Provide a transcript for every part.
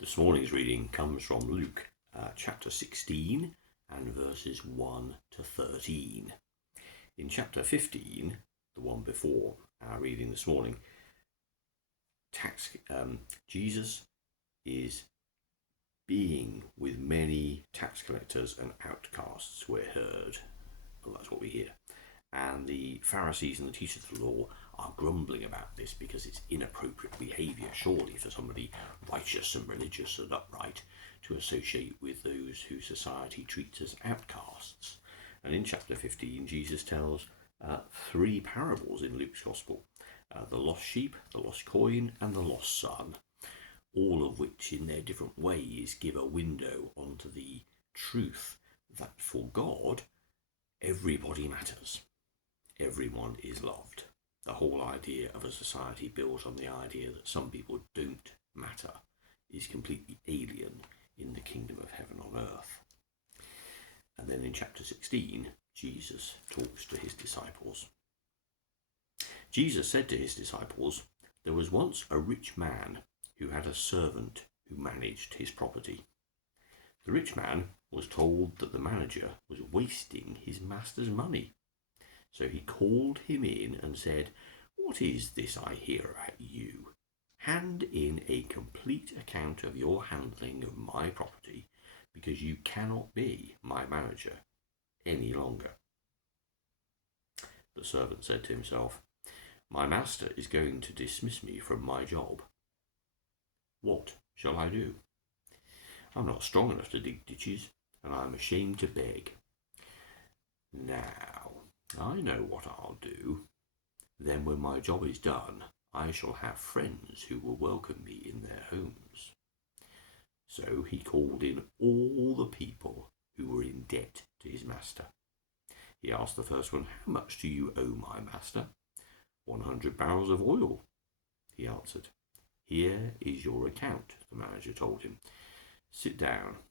This morning's reading comes from Luke chapter 16 and verses 1 to 13. In chapter 15, the one before our reading this morning, Jesus is being with many tax collectors and outcasts, we're heard. Well, that's what we hear. And the Pharisees and the teachers of the law are grumbling about this because it's inappropriate behaviour, surely, for somebody righteous and religious and upright to associate with those who society treats as outcasts. And in chapter 15, Jesus tells three parables in Luke's Gospel. The lost sheep, the lost coin, and the lost son, all of which in their different ways give a window onto the truth that for God, everybody matters. Everyone is loved. The whole idea of a society built on the idea that some people don't matter is completely alien in the kingdom of heaven on earth. And then in chapter 16, Jesus talks to his disciples. Jesus said to his disciples, "There was once a rich man who had a servant who managed his property. The rich man was told that the manager was wasting his master's money. So he called him in and said, 'What is this I hear about you? Hand in a complete account of your handling of my property, because you cannot be my manager any longer.' The servant said to himself, 'My master is going to dismiss me from my job. What shall I do? I'm not strong enough to dig ditches, and I'm ashamed to beg. Now, I know what I'll do. Then when my job is done, I shall have friends who will welcome me in their homes.' So he called in all the people who were in debt to his master. He asked the first one, 'How much do you owe my master?' 100 barrels of oil,' he answered. 'Here is your account,' the manager told him. 'Sit down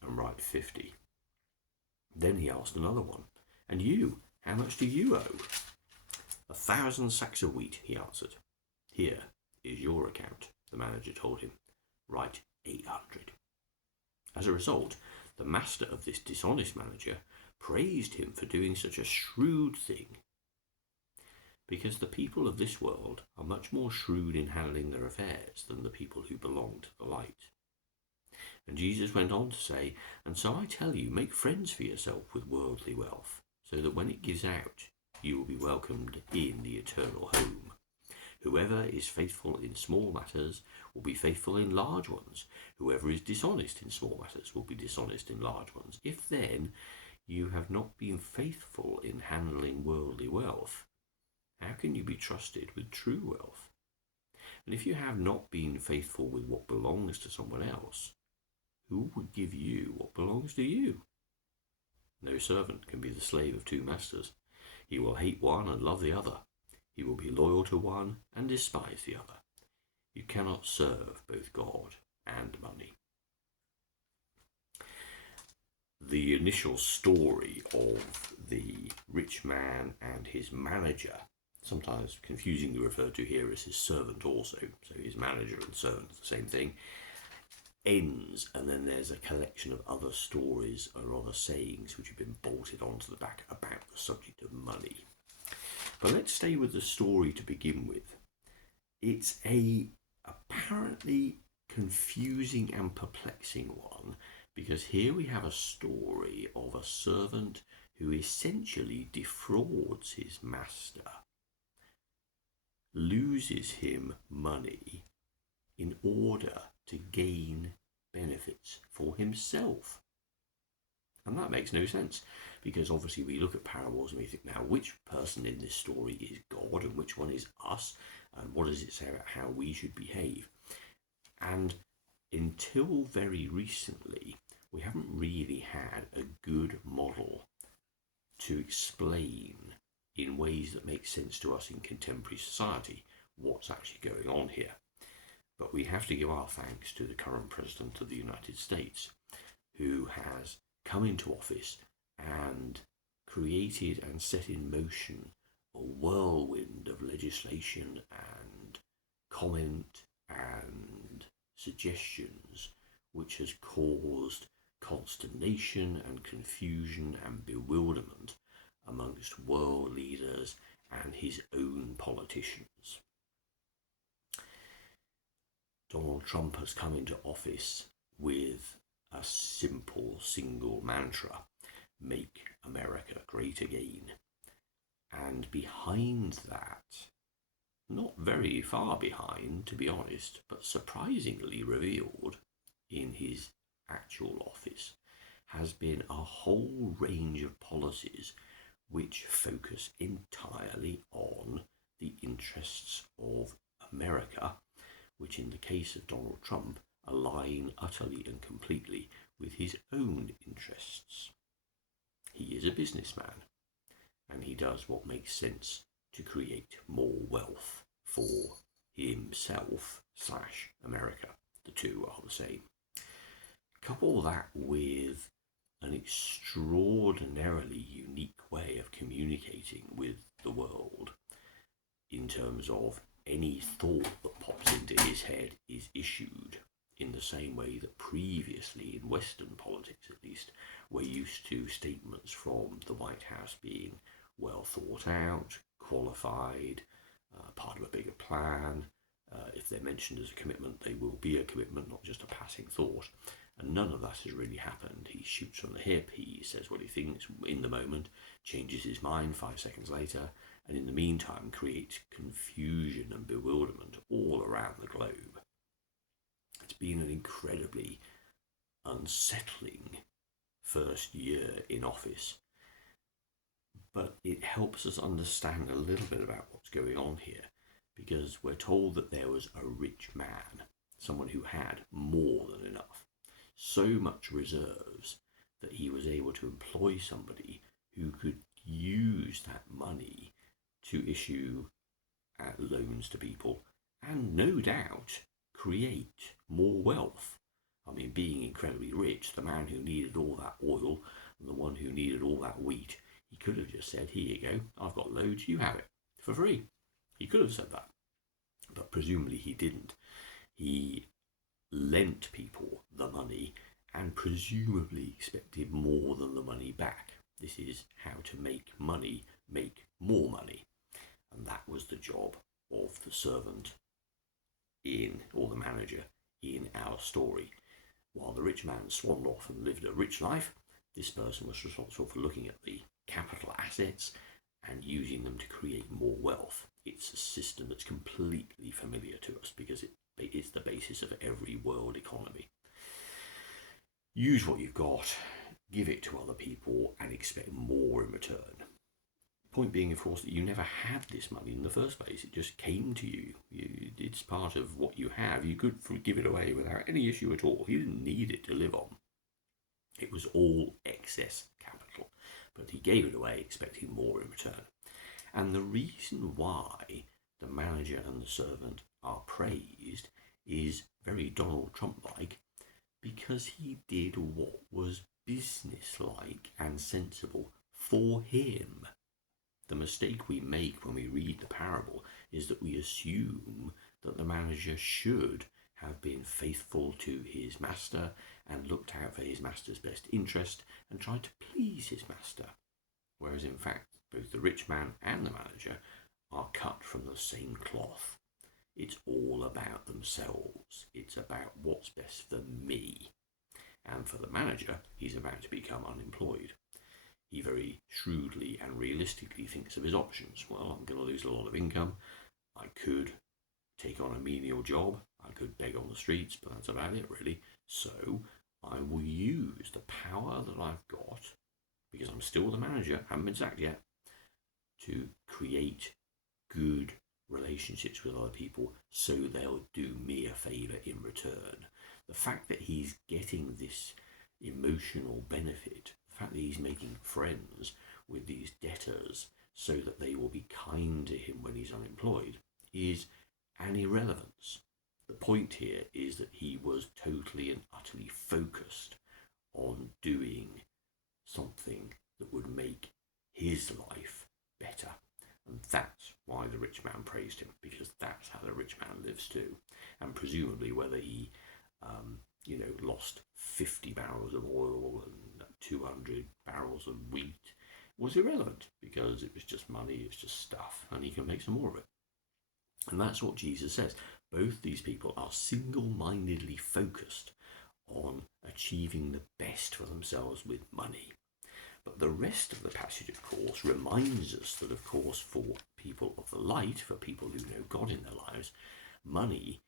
and write 50. Then he asked another one, 'And you, how much do you owe?' 1,000 sacks of wheat,' he answered. 'Here is your account,' the manager told him. 'Write 800. As a result, the master of this dishonest manager praised him for doing such a shrewd thing, because the people of this world are much more shrewd in handling their affairs than the people who belong to the light. And Jesus went on to say, 'And so I tell you, make friends for yourself with worldly wealth, so that when it gives out, you will be welcomed in the eternal home. Whoever is faithful in small matters will be faithful in large ones. Whoever is dishonest in small matters will be dishonest in large ones. If then you have not been faithful in handling worldly wealth, how can you be trusted with true wealth? And if you have not been faithful with what belongs to someone else, who would give you what belongs to you? No servant can be the slave of two masters. He will hate one and love the other. He will be loyal to one and despise the other. You cannot serve both God and money.'" The initial story of the rich man and his manager, sometimes confusingly referred to here as his servant also, so his manager and servant is the same thing, ends, and then there's a collection of other stories or other sayings which have been bolted onto the back about the subject of money. But let's stay with the story to begin with. It's a apparently confusing and perplexing one, because here we have a story of a servant who essentially defrauds his master, loses him money in order to gain benefits for himself. And that makes no sense, because obviously we look at parables and we think, now which person in this story is God and which one is us, and what does it say about how we should behave? And until very recently, we haven't really had a good model to explain in ways that make sense to us in contemporary society what's actually going on here. But we have to give our thanks to the current President of the United States, who has come into office and created and set in motion a whirlwind of legislation and comment and suggestions which has caused consternation and confusion and bewilderment amongst world leaders and his own politicians. Donald Trump has come into office with a simple single mantra: make America great again. And behind that, not very far behind, to be honest, but surprisingly revealed in his actual office, has been a whole range of policies which focus entirely on the interests of America, which in the case of Donald Trump align utterly and completely with his own interests. He is a businessman, and he does what makes sense to create more wealth for himself / America. The two are the same. Couple that with an extraordinarily unique way of communicating with the world in terms of any thought that pops into his head is issued in the same way that previously in Western politics, at least, we're used to statements from the White House being well thought out, qualified, part of a bigger plan. If they're mentioned as a commitment, they will be a commitment, not just a passing thought. And none of that has really happened. He shoots from the hip, he says what he thinks in the moment, changes his mind 5 seconds later, and in the meantime creates confusion and bewilderment all around the globe. It's been an incredibly unsettling first year in office, but it helps us understand a little bit about what's going on here, because we're told that there was a rich man, someone who had more than enough, so much reserves that he was able to employ somebody who could use that money to issue loans to people and no doubt create more wealth. I mean, being incredibly rich, the man who needed all that oil and the one who needed all that wheat, he could have just said, here you go, I've got loads, you have it, for free. He could have said that, but presumably he didn't. He lent people the money and presumably expected more than the money back. This is how to make money make more money. And that was the job of the servant or the manager in our story. While the rich man swanned off and lived a rich life, this person was responsible for looking at the capital assets and using them to create more wealth. It's a system that's completely familiar to us because it is the basis of every world economy. Use what you've got, give it to other people, and expect more in return. Point being, of course, that you never had this money in the first place. It just came to you. It's part of what you have. You could give it away without any issue at all. He didn't need it to live on. It was all excess capital, but he gave it away expecting more in return. And the reason why the manager and the servant are praised is very Donald Trump-like, because he did what was business-like and sensible for him. The mistake we make when we read the parable is that we assume that the manager should have been faithful to his master and looked out for his master's best interest and tried to please his master. Whereas in fact, both the rich man and the manager are cut from the same cloth. It's all about themselves. It's about what's best for me. And for the manager, he's about to become unemployed. He very shrewdly and realistically thinks of his options. Well, I'm going to lose a lot of income. I could take on a menial job. I could beg on the streets, but that's about it, really. So I will use the power that I've got, because I'm still the manager, haven't been sacked yet, to create good relationships with other people so they'll do me a favour in return. The fact that he's getting this emotional benefit, the fact that he's making friends with these debtors so that they will be kind to him when he's unemployed, is an irrelevance. The point here is that he was totally and utterly focused on doing something that would make his life better. And that's why the rich man praised him, because that's how the rich man lives too. And presumably whether he lost 50 barrels of oil and 200 barrels of wheat was irrelevant because it was just money, it's just stuff, and he can make some more of it. And that's what Jesus says. Both these people are single-mindedly focused on achieving the best for themselves with money. But the rest of the passage, of course, reminds us that, of course, for people of the light, for people who know God in their lives, money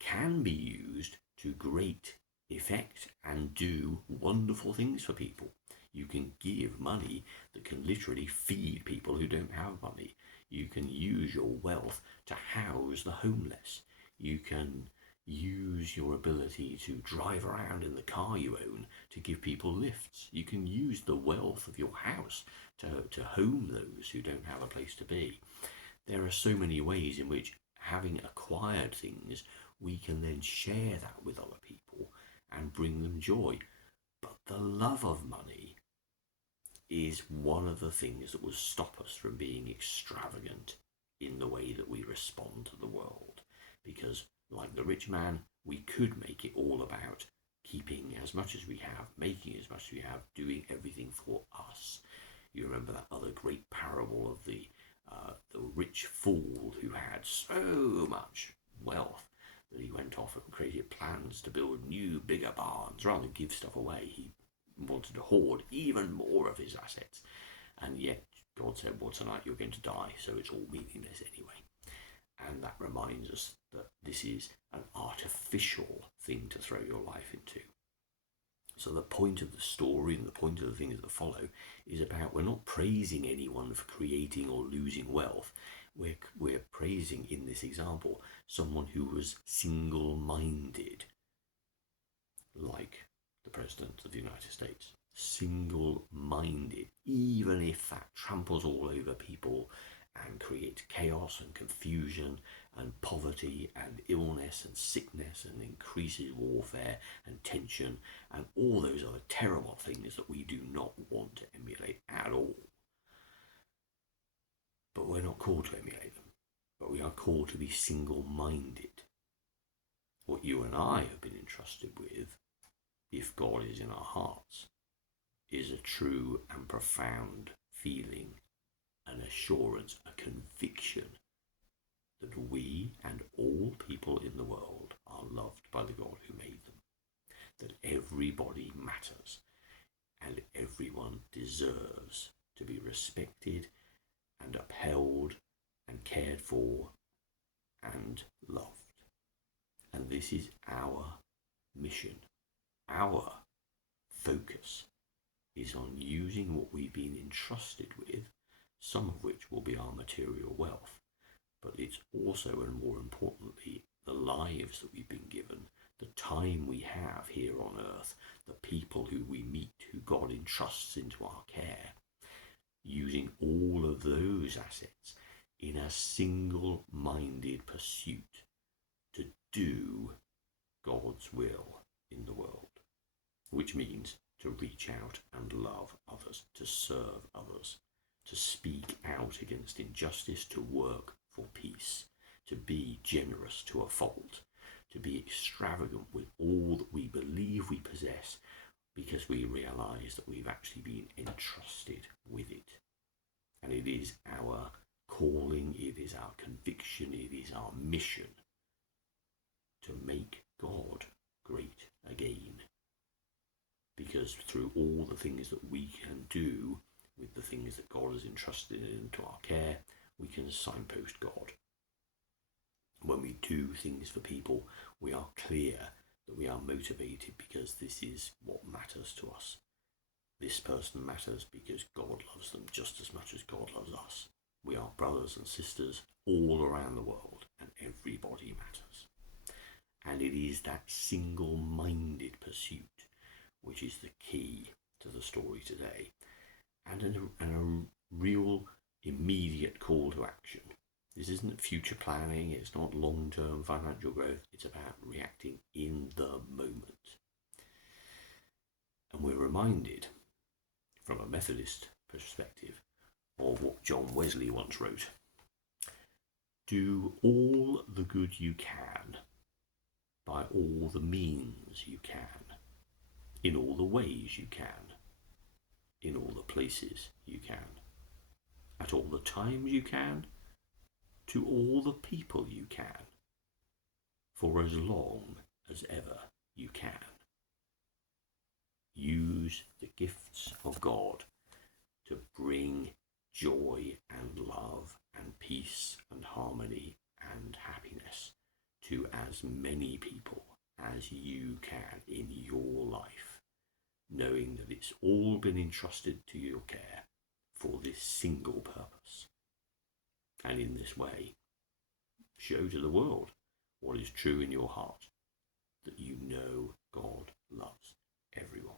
can be used to great effect and do wonderful things for people. You can give money that can literally feed people who don't have money. You can use your wealth to house the homeless. You can use your ability to drive around in the car you own to give people lifts. You can use the wealth of your house to home those who don't have a place to be. There are so many ways in which, having acquired things, we can then share that with other people and bring them joy. But the love of money is one of the things that will stop us from being extravagant in the way that we respond to the world. Because, like the rich man, we could make it all about keeping as much as we have, making as much as we have, doing everything for us. You remember that other great parable of the rich fool who had so much wealth that he went off and created plans to build new, bigger barns. Rather than give stuff away, he wanted to hoard even more of his assets. And yet God said, well, tonight you're going to die, so it's all meaningless anyway. And that reminds us that this is an artificial thing to throw your life into. So the point of the story and the point of the things that follow is about, we're not praising anyone for creating or losing wealth. We're praising, in this example, someone who was single-minded, like the President of the United States. Single-minded, even if that tramples all over people and creates chaos and confusion and poverty and illness and sickness and increases warfare and tension and all those other terrible things that we do not want to emulate at all. But we're not called to emulate them, but we are called to be single-minded. What you and I have been entrusted with, if God is in our hearts, is a true and profound feeling, an assurance, a conviction that we and all people in the world are loved by the God who made them, that everybody matters and everyone deserves to be respected and upheld and cared for and loved. And this is our mission. Our focus is on using what we've been entrusted with, some of which will be our material wealth, but it's also, and more importantly, the lives that we've been given, the time we have here on earth, the people who we meet, who God entrusts into our care, using all of those assets in a single-minded pursuit to do God's will in the world, which means to reach out and love others, to serve others, to speak out against injustice, to work for peace, to be generous to a fault, to be extravagant with all that we believe we possess, because we realize that we've actually been entrusted with it. And it is our calling, it is our conviction, it is our mission to make God great again. Because through all the things that we can do with the things that God has entrusted into our care, we can signpost God. When we do things for people, we are clear that we are motivated because this is what matters to us. This person matters because God loves them just as much as God loves us. We are brothers and sisters all around the world, and everybody matters. And it is that single-minded pursuit which is the key to the story today, and a real immediate call to action. This isn't future planning, it's not long-term financial growth, it's about reacting in the moment. And we're reminded, from a Methodist perspective, of what John Wesley once wrote. Do all the good you can, by all the means you can, in all the ways you can, in all the places you can, at all the times you can, to all the people you can, for as long as ever you can. Use the gifts of God to bring joy and love and peace and harmony and happiness to as many people as you can in your life, knowing that it's all been entrusted to your care for this single purpose. And in this way, show to the world what is true in your heart, that you know God loves everyone.